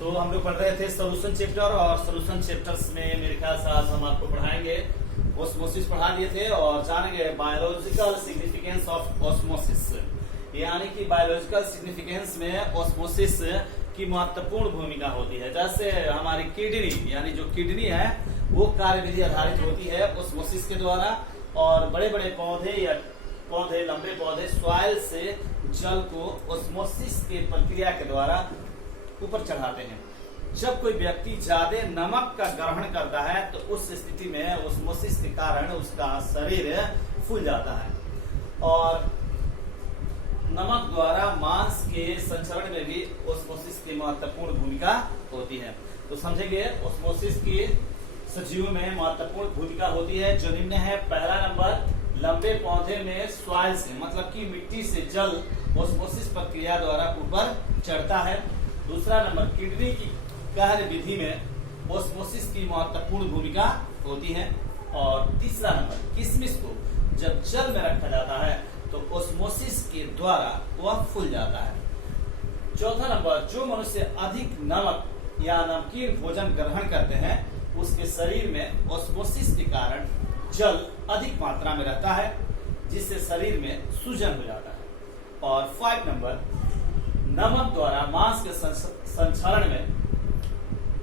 तो हम लोग पढ़ रहे थे सोल्यूशन चैप्टर, और सोल्यूशन चैप्टर्स में मेरे ख्याल से आज हम आपको पढ़ाएंगे ऑस्मोसिस पढ़ा दिए थे और जानेंगे बायोलॉजिकल सिग्निफिकेंस ऑफ ऑस्मोसिस, यानी कि बायोलॉजिकल सिग्निफिकेंस में ऑस्मोसिस की महत्वपूर्ण भूमिका होती है। जैसे हमारी किडनी, यानी जो किडनी है वो कार्यविधि आधारित होती है ऑस्मोसिस के द्वारा, और बड़े बड़े पौधे लंबे पौधे सॉइल से जल को ऑस्मोसिस के प्रक्रिया के द्वारा ऊपर चढ़ाते हैं। जब कोई व्यक्ति ज्यादा नमक का ग्रहण करता है तो उस स्थिति में ऑस्मोसिस के कारण उसका शरीर फूल जाता है, और नमक द्वारा मांस के संचरण में भी ऑस्मोसिस की महत्वपूर्ण भूमिका होती है। तो समझेंगे ऑस्मोसिस की सजीव में महत्वपूर्ण भूमिका होती है। जो निम्न है, पहला नंबर, लंबे पौधे में सॉइल से मतलब कि मिट्टी से जल ऑस्मोसिस प्रक्रिया द्वारा ऊपर चढ़ता है। दूसरा नंबर, किडनी की कार्य विधि में ऑस्मोसिस की महत्वपूर्ण भूमिका होती है। और तीसरा नंबर, किशमिश को जब जल में रखा जाता है तो ऑस्मोसिस के द्वारा वह फूल जाता है। चौथा नंबर, जो मनुष्य अधिक नमक या नमकीन भोजन ग्रहण करते हैं उसके शरीर में ऑस्मोसिस के कारण जल अधिक मात्रा में रहता है, जिससे शरीर में सूजन हो जाता है। और 5 नंबर, नमक द्वारा मांस के संचरण में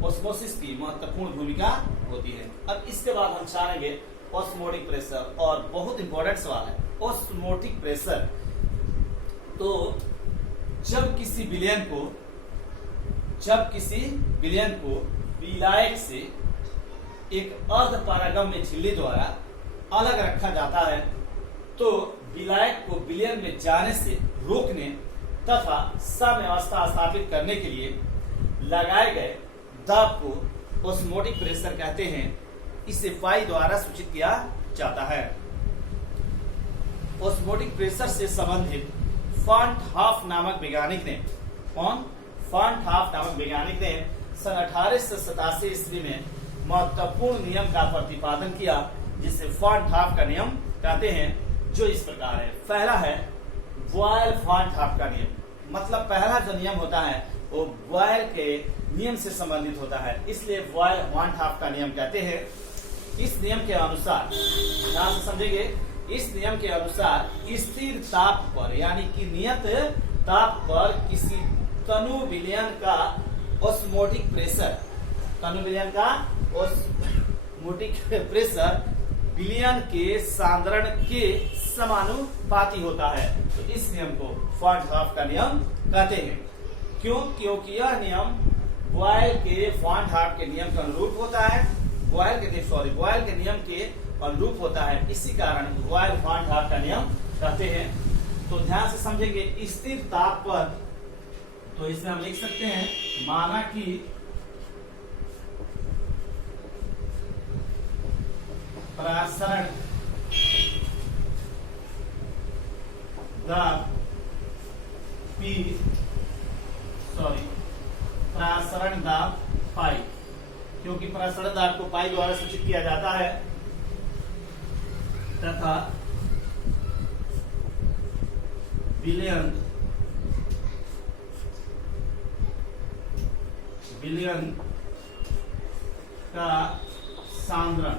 ऑस्मोसिस की महत्वपूर्ण भूमिका होती है। अब इसके बाद हम जानेंगे ऑस्मोटिक प्रेशर, और बहुत इंपॉर्टेंट सवाल है ऑस्मोटिक प्रेशर। तो जब किसी विलयन को विलायक से एक अर्ध पारगम्य झिल्ली द्वारा अलग रखा जाता है तो विलायक को विलयन में जाने से रोकने तथा साम्यावस्था स्थापित करने के लिए लगाए गए दाब को ऑस्मोटिक प्रेशर कहते हैं। इसे पाई द्वारा सूचित किया जाता है। ऑस्मोटिक प्रेशर से संबंधित फॉन्ट हाफ नामक वैज्ञानिक ने सन 1887 ईस्वी में महत्वपूर्ण नियम का प्रतिपादन किया, जिसे फॉन्ट हाफ का नियम कहते हैं, जो इस प्रकार है। पहला है बॉयल फॉन्ट हाफ का नियम, मतलब पहला जो नियम होता है वो बॉयल के नियम से संबंधित होता है, इसलिए बॉयल फॉन्ट हाफ का नियम कहते हैं। इस नियम के अनुसार, ध्यान से समझेंगे, इस नियम के अनुसार स्थिर ताप पर, यानी कि नियत ताप पर किसी तनु विलयन का ऑस्मोटिक प्रेशर विलयन के सांद्रण के समानुपाती होता है। तो इस नियम को फॉन्ट हाफ का नियम कहते हैं। क्योंकि यह नियम बॉयल के फॉन्ट हाफ के नियम के अनुरूप होता है, बॉयल के नियम के अनुरूप होता है, इसी कारण बॉयल फॉन्ट हाफ का नियम कहते हैं। तो ध्यान से समझेंगे, स्थिर ताप पर, तो इसमें हम लिख सकते हैं, माना कि प्रसारण दाब प्रसारण दाब पाई, क्योंकि प्रसारण दाब को पाई द्वारा सूचित किया जाता है, तथा विलयन का सांद्रण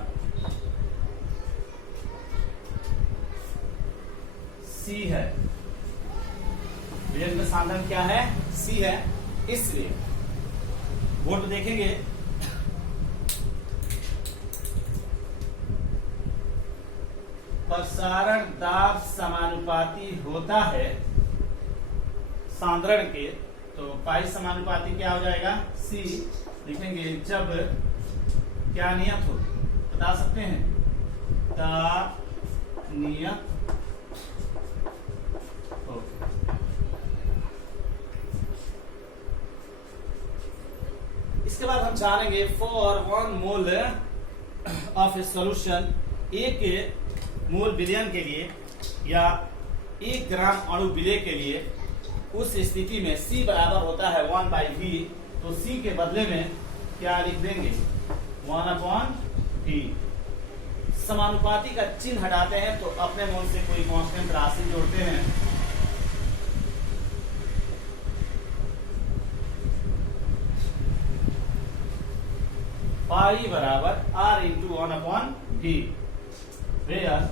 C है। विलयन का सांद्रण क्या है? C है। इसलिए बोर्ड में देखेंगे, प्रसारण दाब समानुपाती होता है सांद्रण के, तो पाई समानुपाती क्या हो जाएगा? C। लिखेंगे जब क्या नियत हो, बता सकते हैं, नियत हो। इसके बाद हम जानेंगे for 1 mole of A solution, एक मोल विलयन के लिए या 1 ग्राम अणु विलय के लिए उस स्थिति में C बराबर होता है 1/V, तो C के बदले में क्या लिख देंगे? 1/V। समानुपाती का चिन्ह हटाते हैं तो अपने मन से कोई कांस्टेंट राशि जोड़ते हैं, पाई बराबर R into 1/V, where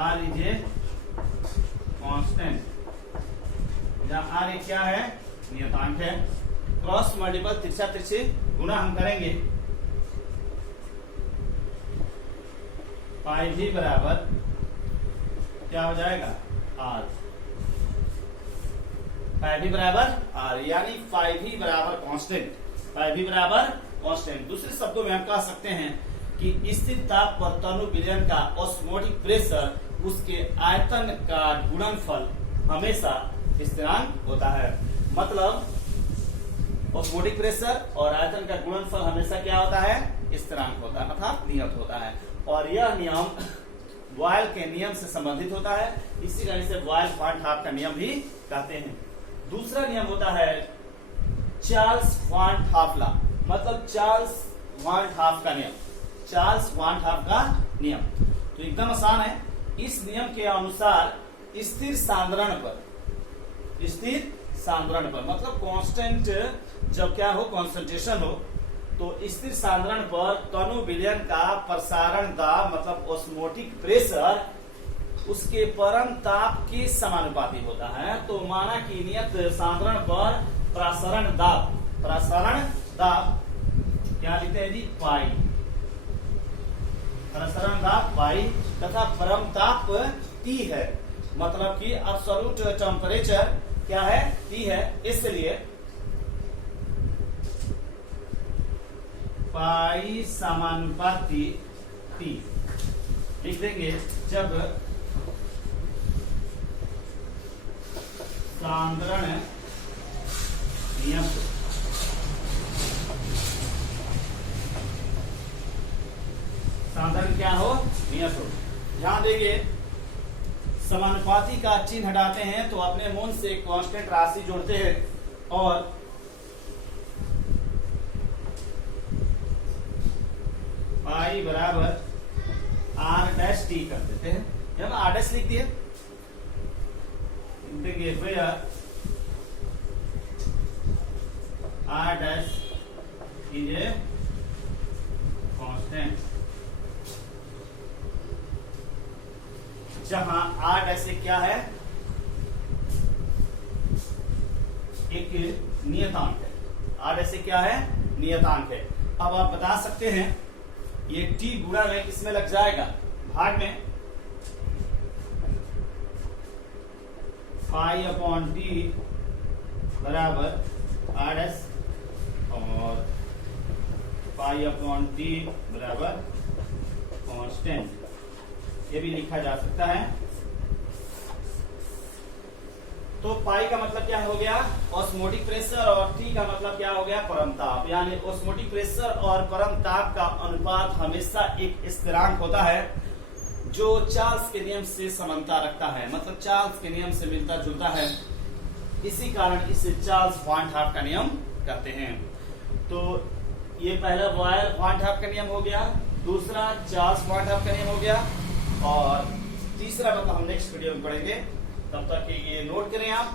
R is a constant, जहां R एक क्या है, नियतांक है। क्रॉस मल्टीपल तिरछा तिरछे गुना हम करेंगे, पाई भी बराबर क्या हो जाएगा, R, पाई भी बराबर R, यानी पाई भी बराबर कांस्टेंट, पाई भी बराबर कांस्टेंट। दूसरे शब्दों में हम कह सकते हैं कि स्थिर ताप पर तनु विलयन का ऑस्मोटिक प्रेशर उसके आयतन का गुणनफल हमेशा स्थिरांक होता है। मतलब ऑस्मोटिक प्रेशर और आयतन का गुणनफल हमेशा क्या होता है, स्थिरांक होता है, अर्थात नियत होता है। और यह नियम बॉयल के नियम से संबंधित होता है, इसी तरह से बॉयल क्वांट हाफ का नियम भी कहते हैं। दूसरा नियम होता है चार्ल्स क्वांट हाफ लॉ, मतलब चार्ल्स क्वांट हाफ का नियम, चार्ल्स क्वांट हाफ का नियम। तो एकदम आसान है। इस नियम के अनुसार स्थिर सांद्रण पर, स्थिर सांद्रण पर मतलब कांस्टेंट जब क्या हो, कॉन्सेंट्रेशन हो, तो स्थिर सांद्रण पर तनु विलयन का प्रसारण दाब मतलब ऑस्मोटिक प्रेशर उसके परम ताप के समानुपाती होता है। तो माना कि नियत सांद्रण पर प्रसारण दाब क्या लिखते हैं जी, पाई, प्रसारण दाब पाई तथा परम ताप T है, मतलब कि एब्सोल्यूट टेम्परेचर क्या है, T है। इसलिए पाई समानुपाती T लिख देंगे जब सांद्रण नियत, सांद्रण क्या हो, नियत हो। ध्यान देंगे समानुपाती का चिन्ह हटाते हैं तो अपने मूल से कांस्टेंट राशि जोड़ते हैं और पाई बराबर R' कर देते हैं। जब R' लिख दिए, देखिए भैया R' इज ए कांस्टेंट, जहां R' क्या है, एक नियतांक है, R' क्या है, नियतांक है। अब आप बता सकते हैं ये T गुणा में किसमें लग जाएगा, भाग में, पाई अपॉन T बराबर R' और पाई अपॉन T बराबर कांस्टेंट, ये भी लिखा जा सकता है। तो पाई का मतलब क्या हो गया, ऑस्मोटिक प्रेशर, और T का मतलब क्या हो गया, परम ताप। यानी ऑस्मोटिक प्रेशर और परम ताप का अनुपात हमेशा एक स्थिरांक होता है जो चार्ल्स के नियम से समानता रखता है, मतलब चार्ल्स के नियम से मिलता जुलता है। इसी कारण इसे चार्ल्स क्वांट हाफ का नियम कहते हैं। तो ये पहला बॉयल क्वांट हाफ का नियम हो गया, दूसरा चार्ल्स क्वांट हाफ का नियम हो गया, और तीसरा मतलब हम नेक्स्ट वीडियो में पढ़ेंगे। तब तक ये नोट करें आप।